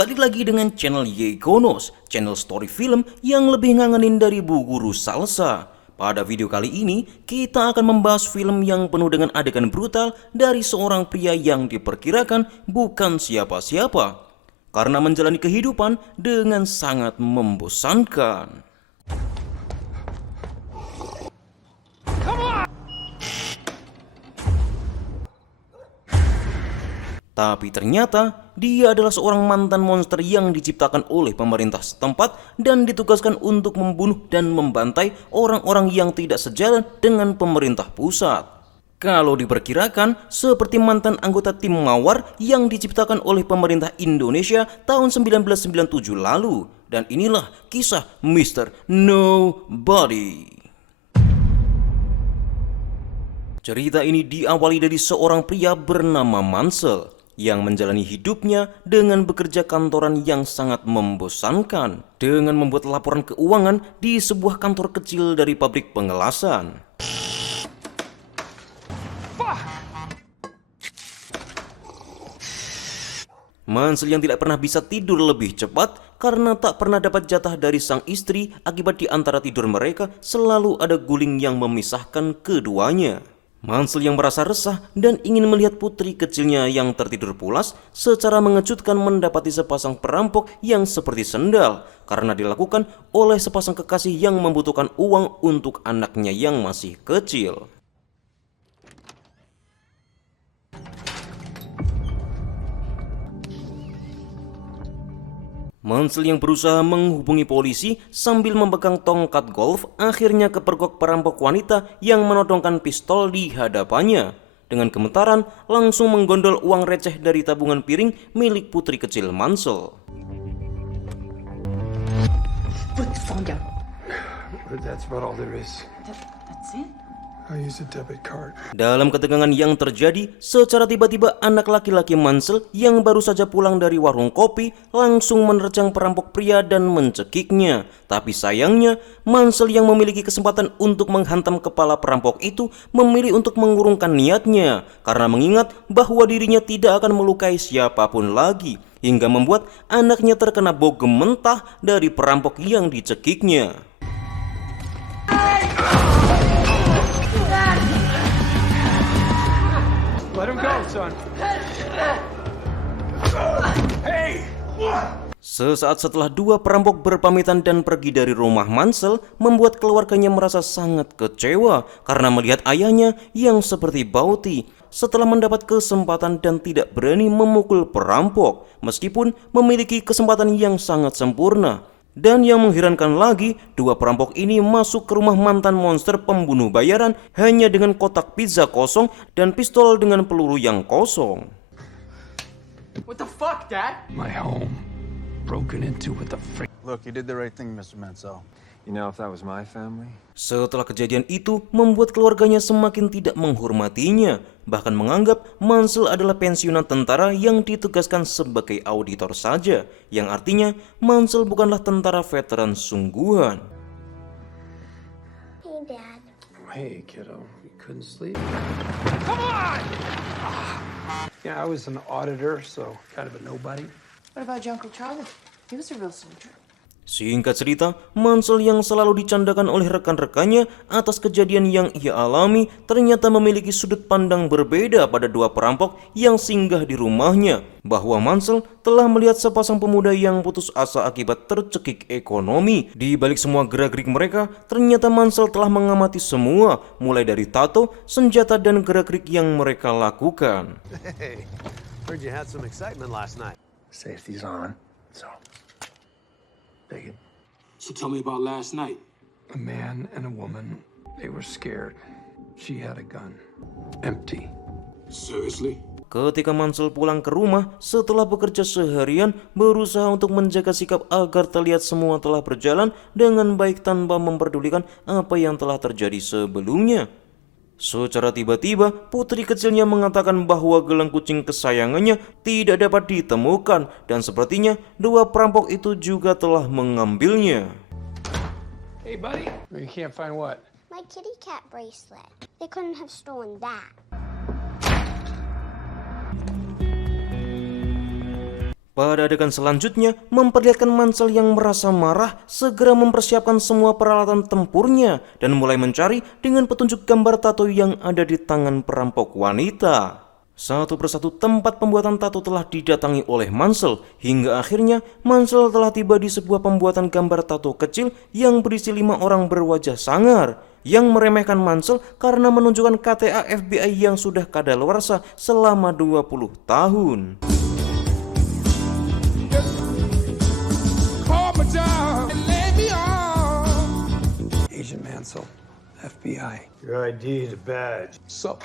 balik lagi dengan channel Yekonos, channel story film yang lebih ngangenin dari Bu Guru Salsa. Pada video kali ini, kita akan membahas film yang penuh dengan adegan brutal dari seorang pria yang diperkirakan bukan siapa-siapa, karena menjalani kehidupan dengan sangat membosankan. Tapi ternyata dia adalah seorang mantan monster yang diciptakan oleh pemerintah setempat dan ditugaskan untuk membunuh dan membantai orang-orang yang tidak sejalan dengan pemerintah pusat. Kalau diperkirakan seperti mantan anggota tim Mawar yang diciptakan oleh pemerintah Indonesia tahun 1997 lalu. Dan inilah kisah Mr. Nobody. Cerita ini diawali dari seorang pria bernama Mansell yang menjalani hidupnya dengan bekerja kantoran yang sangat membosankan dengan membuat laporan keuangan di sebuah kantor kecil dari pabrik pengelasan. Mansell yang tidak pernah bisa tidur lebih cepat karena tak pernah dapat jatah dari sang istri akibat di antara tidur mereka selalu ada guling yang memisahkan keduanya. Mansell yang merasa resah dan ingin melihat putri kecilnya yang tertidur pulas secara mengejutkan mendapati sepasang perampok yang seperti sendal karena dilakukan oleh sepasang kekasih yang membutuhkan uang untuk anaknya yang masih kecil. Mansell yang berusaha menghubungi polisi sambil memegang tongkat golf akhirnya kepergok perampok wanita yang menodongkan pistol di hadapannya. Dengan gemetaran langsung menggondol uang receh dari tabungan piring milik putri kecil Mansell. Put the phone down. That's about all there is. That's it? I use a debit card. Dalam ketegangan yang terjadi, secara tiba-tiba anak laki-laki Mansell yang baru saja pulang dari warung kopi langsung menerjang perampok pria dan mencekiknya. Tapi sayangnya, Mansell yang memiliki kesempatan untuk menghantam kepala perampok itu memilih untuk mengurungkan niatnya karena mengingat bahwa dirinya tidak akan melukai siapapun lagi, hingga membuat anaknya terkena bogem mentah dari perampok yang dicekiknya. Let him go, son. Hey! Sesaat setelah dua perampok berpamitan dan pergi dari rumah Mansell, membuat keluarganya merasa sangat kecewa karena melihat ayahnya yang seperti Bauti setelah mendapat kesempatan dan tidak berani memukul perampok meskipun memiliki kesempatan yang sangat sempurna. Dan yang mengherankan lagi, dua perampok ini masuk ke rumah mantan monster pembunuh bayaran hanya dengan kotak pizza kosong dan pistol dengan peluru yang kosong. What the fuck, Dad? My home broken into with the frick. Look, you did the right thing, Mr. Mansell. You know, if that was my family. Setelah kejadian itu membuat keluarganya semakin tidak menghormatinya, bahkan menganggap Mansell adalah pensiunan tentara yang ditugaskan sebagai auditor saja, yang artinya Mansell bukanlah tentara veteran sungguhan. Hey, Dad. Hey, kiddo. You couldn't sleep? Come on! Yeah, I was an auditor, so kind of a nobody. What about your Uncle Charlie? He was a real soldier. Singkat cerita, Mansell yang selalu dicandakan oleh rekan-rekannya atas kejadian yang ia alami ternyata memiliki sudut pandang berbeda pada dua perampok yang singgah di rumahnya, bahwa Mansell telah melihat sepasang pemuda yang putus asa akibat tercekik ekonomi. Di balik semua gerak-gerik mereka, ternyata Mansell telah mengamati semua, mulai dari tato, senjata, dan gerak-gerik yang mereka lakukan. Hey, heard you had some excitement last night. Safety's on, so take it. So tell me about last night. A man and a woman, they were scared. She had a gun. Empty. Seriously? Ketika Mansell pulang ke rumah setelah bekerja seharian, berusaha untuk menjaga sikap agar terlihat semua telah berjalan dengan baik tanpa memperdulikan apa yang telah terjadi sebelumnya. Secara tiba-tiba, putri kecilnya mengatakan bahwa gelang kucing kesayangannya tidak dapat ditemukan dan sepertinya dua perampok itu juga telah mengambilnya. Hey, buddy. You can't find what? My kitty cat bracelet. They couldn't have stolen that. Pada adegan selanjutnya, memperlihatkan Mansell yang merasa marah segera mempersiapkan semua peralatan tempurnya dan mulai mencari dengan petunjuk gambar tato yang ada di tangan perampok wanita. Satu persatu tempat pembuatan tato telah didatangi oleh Mansell, hingga akhirnya Mansell telah tiba di sebuah pembuatan gambar tato kecil yang berisi 5 orang berwajah sangar, yang meremehkan Mansell karena menunjukkan KTA FBI yang sudah kadaluarsa selama 20 tahun. Agent Mansell, FBI. Your ID, the badge. So.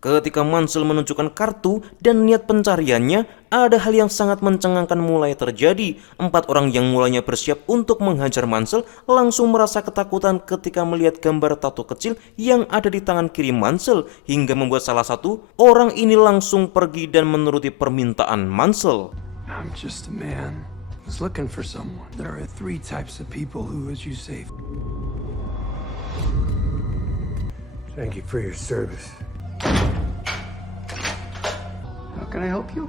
Ketika Mansell menunjukkan kartu dan niat pencariannya, ada hal yang sangat mencengangkan mulai terjadi. 4 orang yang mulanya bersiap untuk menghajar Mansell langsung merasa ketakutan ketika melihat gambar tato kecil yang ada di tangan kiri Mansell, hingga membuat salah satu orang ini langsung pergi dan menuruti permintaan Mansell. I'm just a man who's looking for someone. There are 3 types of people who, as you say, thank you for your service. How can I help you?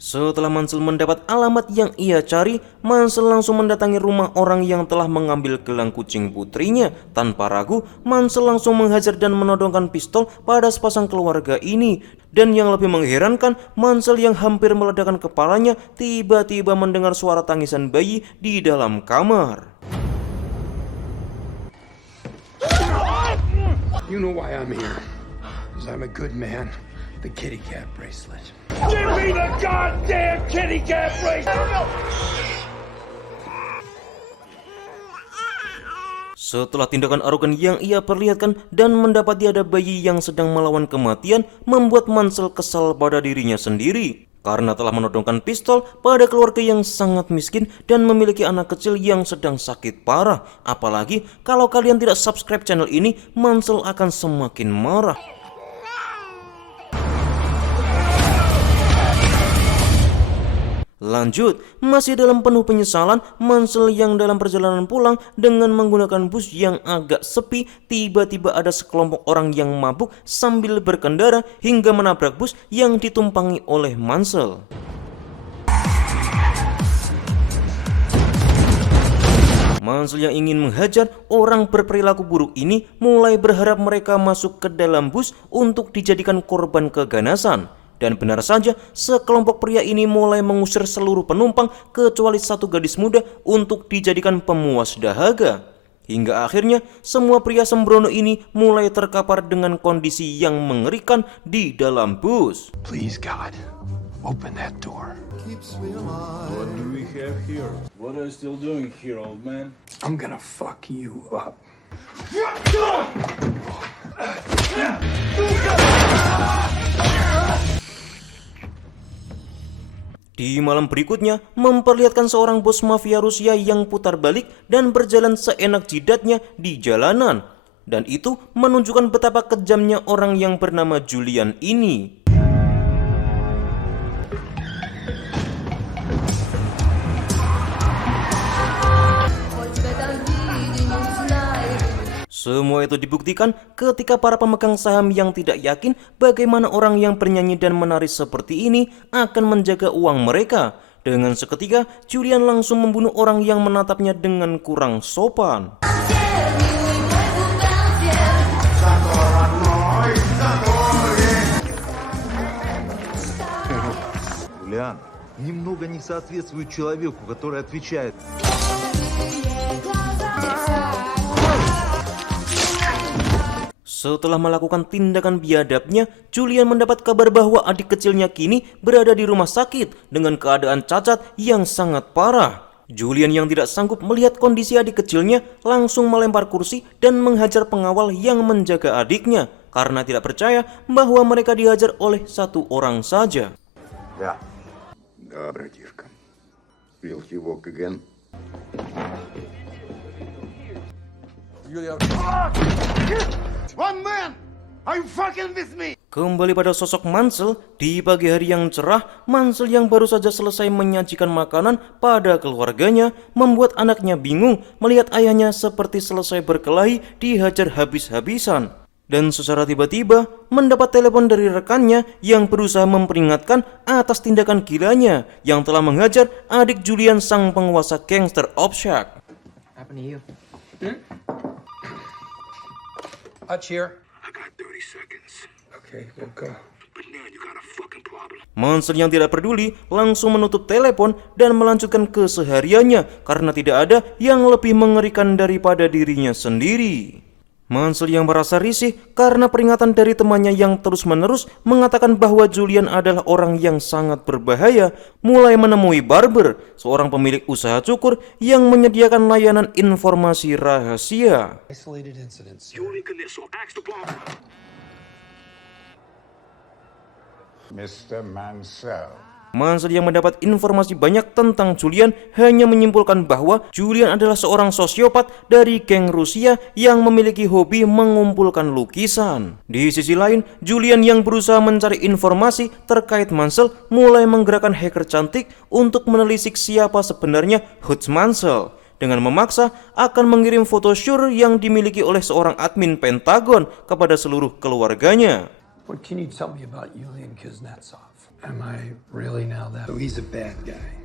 Setelah Mansell mendapat alamat yang ia cari, Mansell langsung mendatangi rumah orang yang telah mengambil gelang kucing putrinya. Tanpa ragu, Mansell langsung menghajar dan menodongkan pistol pada sepasang keluarga ini. Dan yang lebih mengherankan, Mansell yang hampir meledakkan kepalanya tiba-tiba mendengar suara tangisan bayi di dalam kamar. You know why I'm here. Because I'm a good man. The kitty cat bracelet. Give me the goddamn kitty cat bracelet! Setelah tindakan arogan yang ia perlihatkan dan mendapati ada bayi yang sedang melawan kematian, membuat Mansell kesal pada dirinya sendiri karena telah menodongkan pistol pada keluarga yang sangat miskin dan memiliki anak kecil yang sedang sakit parah. Apalagi kalau kalian tidak subscribe channel ini, Mansell akan semakin marah. Lanjut, masih dalam penuh penyesalan, Mansell yang dalam perjalanan pulang dengan menggunakan bus yang agak sepi, tiba-tiba ada sekelompok orang yang mabuk sambil berkendara hingga menabrak bus yang ditumpangi oleh Mansell. Mansell yang ingin menghajar orang berperilaku buruk ini mulai berharap mereka masuk ke dalam bus untuk dijadikan korban keganasan. Dan benar saja, sekelompok pria ini mulai mengusir seluruh penumpang kecuali satu gadis muda untuk dijadikan pemuas dahaga. Hingga akhirnya semua pria sembrono ini mulai terkapar dengan kondisi yang mengerikan di dalam bus. Please, God, open that door. What do we have here? What are you still doing here, old man? I'm gonna fuck you up. Di malam berikutnya, memperlihatkan seorang bos mafia Rusia yang putar balik dan berjalan seenak jidatnya di jalanan. Dan itu menunjukkan betapa kejamnya orang yang bernama Julian ini. Semua itu dibuktikan ketika para pemegang saham yang tidak yakin bagaimana orang yang bernyanyi dan menari seperti ini akan menjaga uang mereka. Dengan seketika, Julian langsung membunuh orang yang menatapnya dengan kurang sopan. Julian, немного не соответствует человеку, который отвечает. Setelah melakukan tindakan biadabnya, Julian mendapat kabar bahwa adik kecilnya kini berada di rumah sakit dengan keadaan cacat yang sangat parah. Julian yang tidak sanggup melihat kondisi adik kecilnya langsung melempar kursi dan menghajar pengawal yang menjaga adiknya karena tidak percaya bahwa mereka dihajar oleh satu orang saja. Да. Да, братишка. Will he walk again? One man! Are you fucking with me? Kembali pada sosok Mansell, di pagi hari yang cerah, Mansell yang baru saja selesai menyajikan makanan pada keluarganya membuat anaknya bingung melihat ayahnya seperti selesai berkelahi dihajar habis-habisan. Dan secara tiba-tiba mendapat telepon dari rekannya yang berusaha memperingatkan atas tindakan gilanya yang telah menghajar adik Julian sang penguasa gangster Opshak. What happened to you? Hutch here. I got 30 seconds. Okay, we'll go. But now you got a fucking problem. Mansell yang tidak peduli langsung menutup telepon dan melanjutkan kesehariannya karena tidak ada yang lebih mengerikan daripada dirinya sendiri. Mansell yang merasa risih karena peringatan dari temannya yang terus-menerus mengatakan bahwa Julian adalah orang yang sangat berbahaya, mulai menemui Barber, seorang pemilik usaha cukur yang menyediakan layanan informasi rahasia. Isolated incidents. Julian Knisso, ask the barber. Mr. Mansell. Mansell yang mendapat informasi banyak tentang Julian hanya menyimpulkan bahwa Julian adalah seorang sosiopat dari geng Rusia yang memiliki hobi mengumpulkan lukisan. Di sisi lain, Julian yang berusaha mencari informasi terkait Mansell mulai menggerakkan hacker cantik untuk menelisik siapa sebenarnya Hutch Mansell dengan memaksa akan mengirim foto syur yang dimiliki oleh seorang admin Pentagon kepada seluruh keluarganya. What can you tell me about Yulian Kuznetsov? Am I really now that? So he's a bad guy.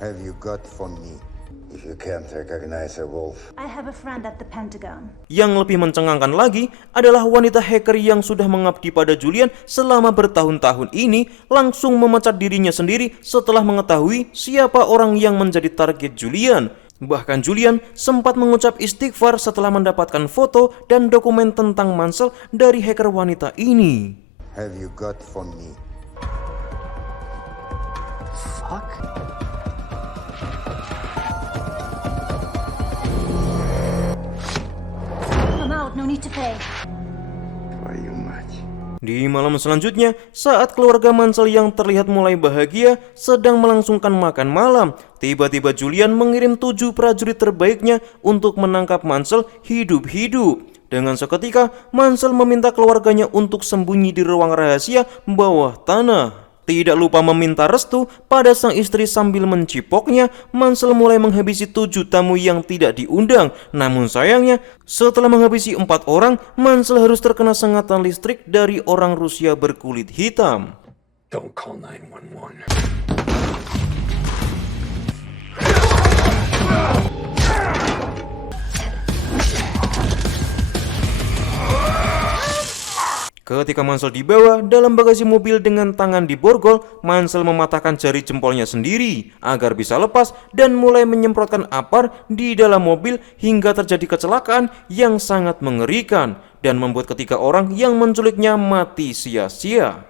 Have you got for me? If you can't recognize a wolf. I have a friend at the Pentagon. Yang lebih mencengangkan lagi adalah wanita hacker yang sudah mengabdi pada Julian selama bertahun-tahun ini langsung memecat dirinya sendiri setelah mengetahui siapa orang yang menjadi target Julian. Bahkan Julian sempat mengucap istighfar setelah mendapatkan foto dan dokumen tentang Mansell dari hacker wanita ini. Have you got for me? Fuck. I'm out, no need to pay. Твою мать. Di malam selanjutnya, saat keluarga Mansell yang terlihat mulai bahagia sedang melangsungkan makan malam, tiba-tiba Julian mengirim 7 prajurit terbaiknya untuk menangkap Mansell hidup-hidup. Dengan seketika, Mansell meminta keluarganya untuk sembunyi di ruang rahasia bawah tanah. Tidak lupa meminta restu pada sang istri sambil mencipoknya, Mansell mulai menghabisi 7 tamu yang tidak diundang. Namun sayangnya, setelah menghabisi 4 orang, Mansell harus terkena sengatan listrik dari orang Rusia berkulit hitam. Don't call 911. Ketika Mansell dibawa dalam bagasi mobil dengan tangan diborgol, Mansell mematahkan jari jempolnya sendiri agar bisa lepas dan mulai menyemprotkan apar di dalam mobil hingga terjadi kecelakaan yang sangat mengerikan dan membuat ketiga orang yang menculiknya mati sia-sia.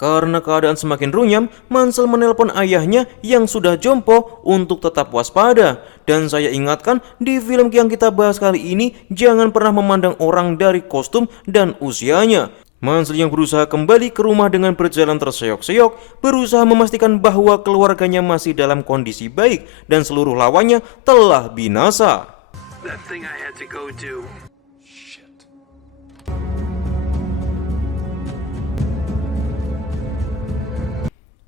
Karena keadaan semakin runyam, Mansell menelpon ayahnya yang sudah jompo untuk tetap waspada. Dan saya ingatkan, di film yang kita bahas kali ini, jangan pernah memandang orang dari kostum dan usianya. Mansell yang berusaha kembali ke rumah dengan berjalan terseok-seok, berusaha memastikan bahwa keluarganya masih dalam kondisi baik dan seluruh lawannya telah binasa. That thing I had to go do.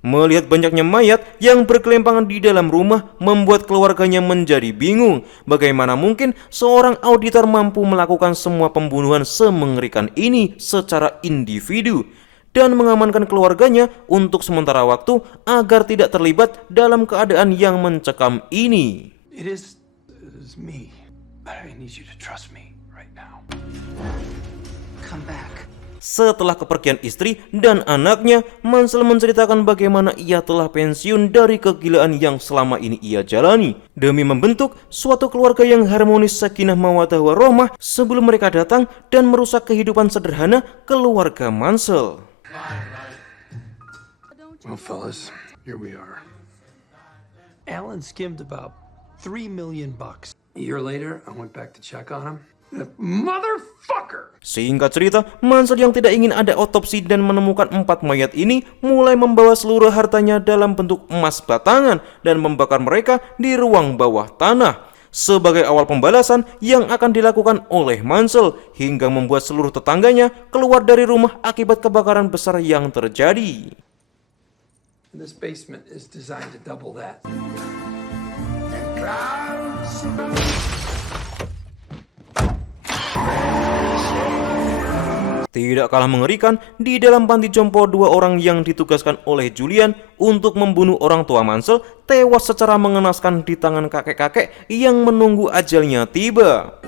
Melihat banyaknya mayat yang berkelimpangan di dalam rumah membuat keluarganya menjadi bingung. Bagaimana mungkin seorang auditor mampu melakukan semua pembunuhan semengerikan ini secara individu dan mengamankan keluarganya untuk sementara waktu agar tidak terlibat dalam keadaan yang mencekam ini. It is me, but I need you to trust me right now. Come back. Setelah kepergian istri dan anaknya, Mansell menceritakan bagaimana ia telah pensiun dari kegilaan yang selama ini ia jalani demi membentuk suatu keluarga yang harmonis, sakinah mawaddah warahmah sebelum mereka datang dan merusak kehidupan sederhana keluarga Mansell. Well, fellas, here we are. Alan skimmed about $3 million. A year later, I went back to check on him. That motherfucker! Singkat cerita, Mansell yang tidak ingin ada otopsi dan menemukan 4 mayat ini mulai membawa seluruh hartanya dalam bentuk emas batangan dan membakar mereka di ruang bawah tanah. sebagai awal pembalasan yang akan dilakukan oleh Mansell hingga membuat seluruh tetangganya keluar dari rumah akibat kebakaran besar yang terjadi. This basement is designed to double that. Tidak kalah mengerikan, di dalam panti jompo 2 orang yang ditugaskan oleh Julian untuk membunuh orang tua Mansell tewas secara mengenaskan di tangan kakek-kakek yang menunggu ajalnya tiba.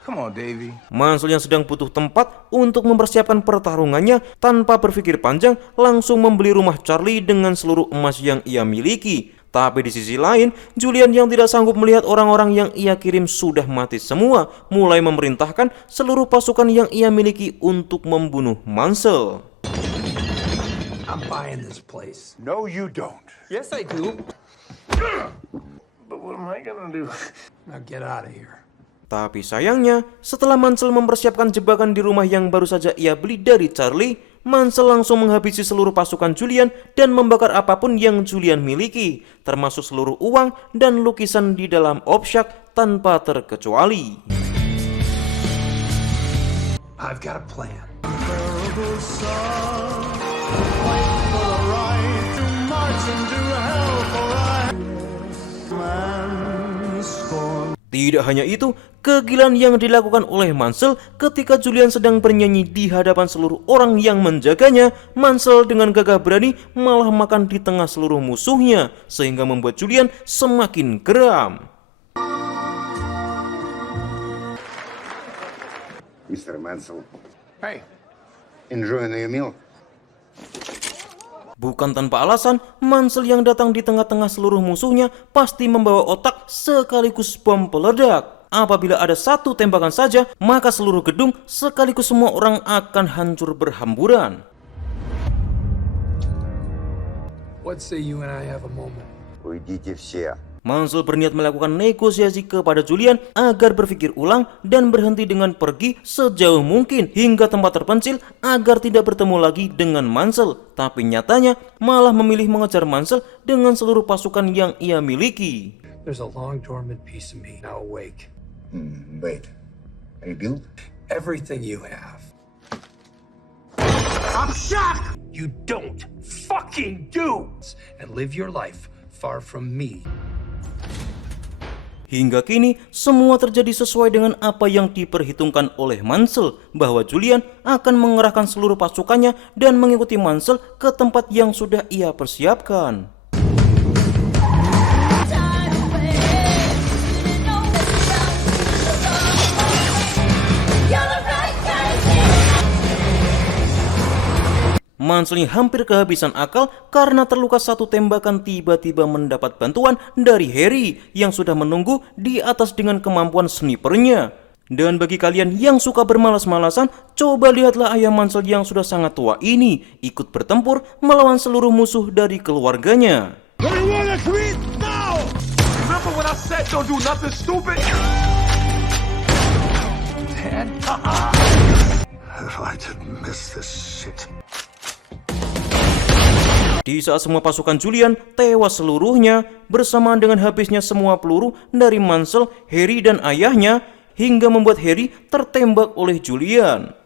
Come on, Davey. Mansell yang sedang butuh tempat untuk mempersiapkan pertarungannya tanpa berpikir panjang langsung membeli rumah Charlie dengan seluruh emas yang ia miliki. Tapi di sisi lain, Julian yang tidak sanggup melihat orang-orang yang ia kirim sudah mati semua, mulai memerintahkan seluruh pasukan yang ia miliki untuk membunuh Mansell. I'm buying this place. No, you don't. Yes, I do. But what am I gonna do? Now get out of here. Tapi sayangnya, setelah Mansell mempersiapkan jebakan di rumah yang baru saja ia beli dari Charlie, Mansell langsung menghabisi seluruh pasukan Julian dan membakar apapun yang Julian miliki, termasuk seluruh uang dan lukisan di dalam Opshak tanpa terkecuali. I've got a plan. Tidak hanya itu, kegilaan yang dilakukan oleh Mansell ketika Julian sedang bernyanyi di hadapan seluruh orang yang menjaganya, Mansell dengan gagah berani malah makan di tengah seluruh musuhnya, sehingga membuat Julian semakin geram. Mr. Mansell, Hey, enjoying your meal? Bukan tanpa alasan, Mansell yang datang di tengah-tengah seluruh musuhnya pasti membawa otak sekaligus bom peledak. Apabila ada satu tembakan saja, maka seluruh gedung sekaligus semua orang akan hancur berhamburan. what say you and I have a moment? Уйдите все. Mansell berniat melakukan negosiasi kepada Julian agar berpikir ulang dan berhenti dengan pergi sejauh mungkin hingga tempat terpencil agar tidak bertemu lagi dengan Mansell. Tapi nyatanya malah memilih mengejar Mansell dengan seluruh pasukan yang ia miliki. There's a long dormant piece of me now awake. Wait. Rebuild? Everything you have. I'm shocked! You don't fucking do! And live your life far from me. Hingga kini, semua terjadi sesuai dengan apa yang diperhitungkan oleh Mansell, bahwa Julian akan mengerahkan seluruh pasukannya dan mengikuti Mansell ke tempat yang sudah ia persiapkan. Mansell hampir kehabisan akal karena terluka satu tembakan tiba-tiba mendapat bantuan dari Harry yang sudah menunggu di atas dengan kemampuan snipernya. Dan bagi kalian yang suka bermalas-malasan, coba lihatlah ayah Mansell yang sudah sangat tua ini ikut bertempur melawan seluruh musuh dari keluarganya. Remember when I said don't do nothing stupid? Dad? If I didn't miss this shit. Di saat semua pasukan Julian tewas seluruhnya bersamaan dengan habisnya semua peluru dari Mansell, Harry dan ayahnya hingga membuat Harry tertembak oleh Julian.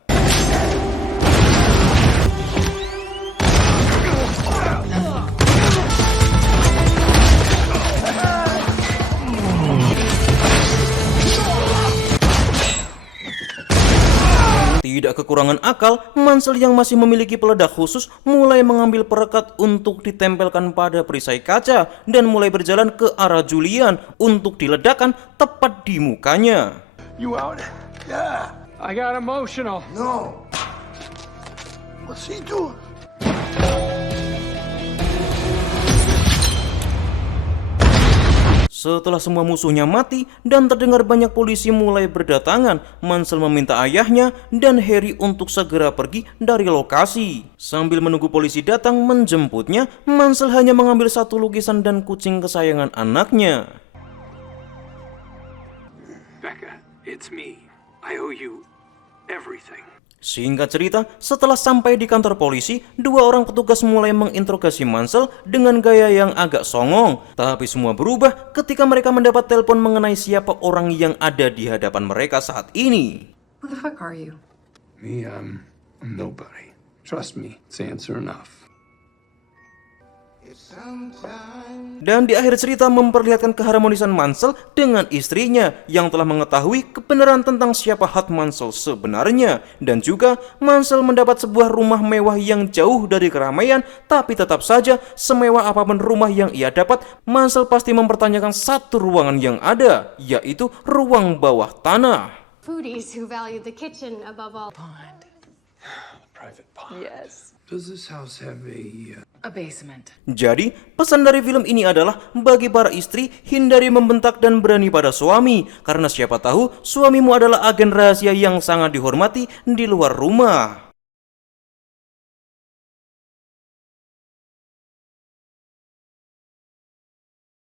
Tidak kekurangan akal, Mansell yang masih memiliki peledak khusus mulai mengambil perekat untuk ditempelkan pada perisai kaca dan mulai berjalan ke arah Julian untuk diledakkan tepat di mukanya. You out? Yeah. I got emotional. No. What's he doing? Setelah semua musuhnya mati dan terdengar banyak polisi mulai berdatangan, Mansell meminta ayahnya dan Harry untuk segera pergi dari lokasi. Sambil menunggu polisi datang menjemputnya, Mansell hanya mengambil satu lukisan dan kucing kesayangan anaknya. Becca, it's me. I owe you everything. Singkat cerita, setelah sampai di kantor polisi, dua orang petugas mulai menginterogasi Mansell dengan gaya yang agak songong. Tapi semua berubah ketika mereka mendapat telepon mengenai siapa orang yang ada di hadapan mereka saat ini. Who the fuck are you? Me, I'm nobody. Trust me, it's answer enough. Dan di akhir cerita memperlihatkan keharmonisan Mansell dengan istrinya yang telah mengetahui kebenaran tentang siapa Hut Mansell sebenarnya. Dan juga Mansell mendapat sebuah rumah mewah yang jauh dari keramaian, tapi tetap saja semewah apapun rumah yang ia dapat, Mansell pasti mempertanyakan satu ruangan yang ada, yaitu ruang bawah tanah. Foodies who value the kitchen above all. Private pond. Yes. Does this house have a basement? Jadi, pesan dari film ini adalah bagi para istri, hindari membentak dan berani pada suami. Karena siapa tahu suamimu adalah agen rahasia yang sangat dihormati di luar rumah.